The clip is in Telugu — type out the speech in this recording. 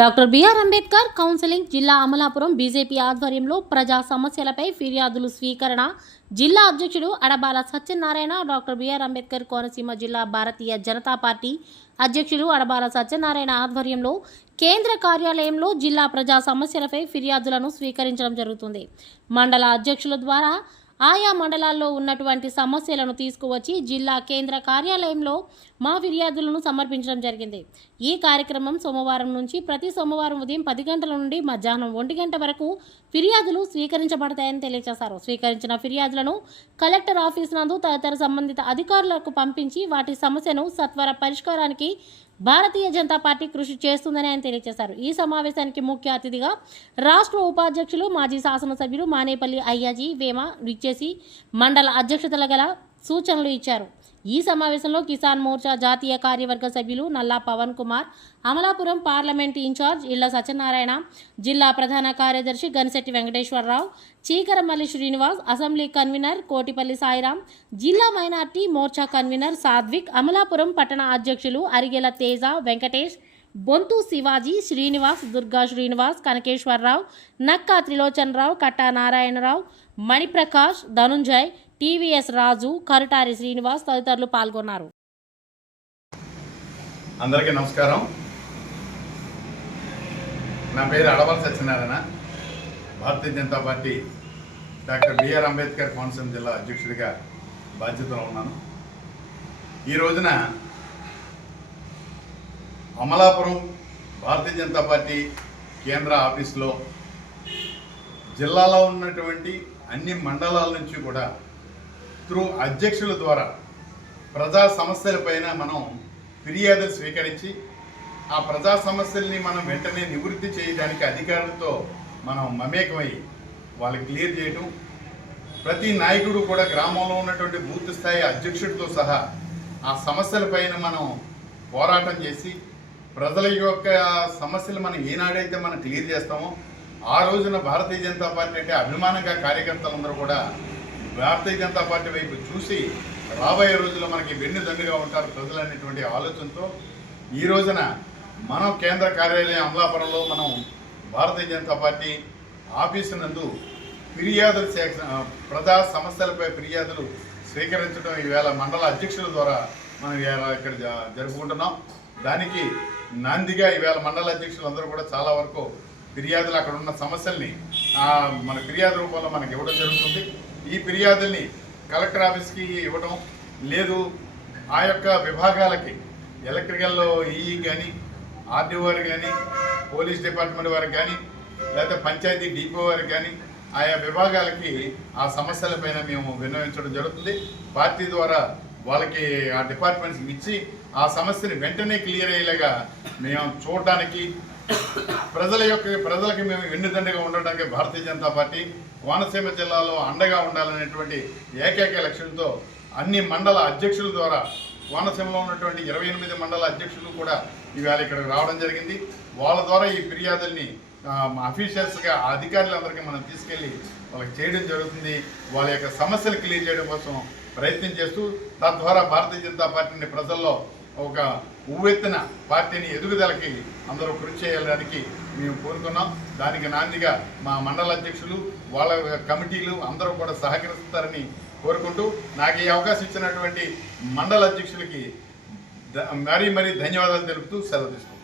డాక్టర్ బిఆర్ అంబేద్కర్ కౌన్సిలింగ్ జిల్లా అమలాపురం బీజేపీ ఆధ్వర్యంలో ప్రజా సమస్యలపై ఫిర్యాదులు స్వీకరణ జిల్లా అధ్యక్షుడు అడబాల సత్యనారాయణ డాక్టర్ బిఆర్ అంబేద్కర్ కోనసీమ జిల్లా భారతీయ జనతా పార్టీ అధ్యక్షుడు అడబాల సత్యనారాయణ ఆధ్వర్యంలో కేంద్ర కార్యాలయంలో జిల్లా ప్రజా సమస్యలపై ఫిర్యాదులను స్వీకరించడం జరుగుతుంది. మండల అధ్యక్షుల ద్వారా ఆయా మండలాల్లో ఉన్నటువంటి సమస్యలను తీసుకువచ్చి జిల్లా కేంద్ర కార్యాలయంలో మా ఫిర్యాదులను సమర్పించడం జరిగింది. ఈ కార్యక్రమం సోమవారం నుంచి ప్రతి సోమవారం ఉదయం 10 గంటల నుండి మధ్యాహ్నం 1 గంట వరకు ఫిర్యాదులు స్వీకరించబడతాయని తెలియజేశారు. స్వీకరించిన ఫిర్యాదులను కలెక్టర్ ఆఫీస్ నందు తదితర సంబంధిత అధికారులకు పంపించి వాటి సమస్యను సత్వర పరిష్కారానికి భారతీయ జనతా పార్టీ కృషి చేస్తుందని ఆయన తెలియజేశారు. ఈ సమావేశానికి ముఖ్య అతిథిగా రాష్ట్ర ఉపాధ్యక్షులు మాజీ శాసనసభ్యులు మానేపల్లి అయ్యాజీ వేమ విచ్చేసి మండల అధ్యక్షతల గల సూచనలు ఇచ్చారు. ఈ సమావేశంలో కిసాన్ మోర్చా జాతీయ కార్యవర్గ సభ్యులు నల్లా పవన్ కుమార్, అమలాపురం పార్లమెంట్ ఇన్ఛార్జ్ ఇళ్ల సత్యనారాయణ, జిల్లా ప్రధాన కార్యదర్శి గనిశెట్టి వెంకటేశ్వరరావు, చీకరమల్లి శ్రీనివాస్, అసెంబ్లీ కన్వీనర్ కోటిపల్లి సాయిరాం, జిల్లా మైనార్టీ మోర్చా కన్వీనర్ సాద్విక్, అమలాపురం పట్టణ అధ్యక్షులు అరిగెల తేజ, వెంకటేష్, బొంతు శివాజీ, శ్రీనివాస్, దుర్గా శ్రీనివాస్, కనకేశ్వరరావు, నక్కా త్రిలోచనరావు, కట్టా నారాయణరావు, మణిప్రకాష్, ధనుంజయ్, టీవీఎస్ రాజు, కరుటారి శ్రీనివాస్ తదితరులు పాల్గొన్నారు. అందరికీ నమస్కారం. నా పేరు Adabala Satyanarayana. Bharatiya Janata party doctor BR Ambedkar Konaseema జిల్లా అధ్యక్షుడిగా బాధ్యతలో ఉన్నాను. ఈ రోజున అమలాపురం భారతీయ జనతా పార్టీ కేంద్ర ఆఫీసులో జిల్లాలో ఉన్నటువంటి అన్ని మండలాల నుంచి కూడా త్రూ అధ్యక్షుల ద్వారా ప్రజా సమస్యలపైన మనం ఫిర్యాదులు స్వీకరించి ఆ ప్రజా సమస్యల్ని మనం వెంటనే నివృత్తి చేయడానికి అధికారులతో మనం మమేకమై వాళ్ళకి క్లియర్ చేయటం, ప్రతి నాయకుడు కూడా గ్రామంలో ఉన్నటువంటి బూత్ స్థాయి అధ్యక్షుడితో సహా ఆ సమస్యలపైన మనం పోరాటం చేసి ప్రజల యొక్క సమస్యలు మనం ఏనాడైతే మనం క్లియర్ చేస్తామో ఆ రోజున భారతీయ జనతా పార్టీ అంటే అభిమానంగా కార్యకర్తలందరూ కూడా భారతీయ జనతా పార్టీ వైపు చూసి రాబోయే రోజుల్లో మనకి వెన్నుదండుగా ఉంటారు ప్రజలు అనేటువంటి ఆలోచనతో ఈ రోజున మనం కేంద్ర కార్యాలయం అమలాపురంలో మనం భారతీయ జనతా పార్టీ ఆఫీసు నందు ఫిర్యాదులు ప్రజా సమస్యలపై ఫిర్యాదులు స్వీకరించడం ఈవేళ మండల అధ్యక్షుల ద్వారా మనం ఇక్కడ జరుపుకుంటున్నాం. దానికి నాందిగా ఈవేళ మండల అధ్యక్షులందరూ కూడా చాలా వరకు ఫిర్యాదులు అక్కడ ఉన్న సమస్యల్ని మన ఫిర్యాదు రూపంలో మనకి ఇవ్వడం జరుగుతుంది. ఈ ఫిర్యాదుల్ని కలెక్టర్ ఆఫీస్కి ఇవ్వడం లేదు, ఆ యొక్క విభాగాలకి ఎలక్ట్రికల్లో ఈఈ కానీ ఆర్డీఓ వారికి కానీ పోలీస్ డిపార్ట్మెంట్ వారికి కానీ లేకపోతే పంచాయతీ డిపో వారికి కానీ ఆయా విభాగాలకి ఆ సమస్యలపైన మేము విన్నవించడం జరుగుతుంది. పార్టీ ద్వారా వాళ్ళకి ఆ డిపార్ట్మెంట్స్కి ఇచ్చి ఆ సమస్యని వెంటనే క్లియర్ అయ్యేలాగా మేము చూడడానికి ప్రజలకి మేము వెన్నుదండగా ఉండడానికి భారతీయ జనతా పార్టీ కోనసీమ జిల్లాలో అండగా ఉండాలనేటువంటి ఏకైక లక్ష్యంతో అన్ని మండల అధ్యక్షుల ద్వారా కోనసీమలో ఉన్నటువంటి 28 మండల అధ్యక్షులు కూడా ఇవాళ ఇక్కడికి రావడం జరిగింది. వాళ్ళ ద్వారా ఈ ఫిర్యాదుల్ని అఫీషియల్స్గా అధికారులందరికీ మనం తీసుకెళ్ళి వాళ్ళకి చేయడం జరుగుతుంది. వాళ్ళ యొక్క సమస్యలు క్లియర్ చేయడం కోసం ప్రయత్నం చేస్తూ తద్వారా భారతీయ జనతా పార్టీని ప్రజల్లో ఒక ఉవ్వెత్తిన పార్టీని ఎదుగుదలకి అందరూ కృషి చేయడానికి మేము కోరుకున్నాం. దానికి నాందిగా మా మండల అధ్యక్షులు వాళ్ళ కమిటీలు అందరూ కూడా సహకరిస్తారని కోరుకుంటూ నాకు ఈ అవకాశం ఇచ్చినటువంటి మండల అధ్యక్షులకి మరీ ధన్యవాదాలు తెలుపుతూ సెలవు తీసుకుంటాం.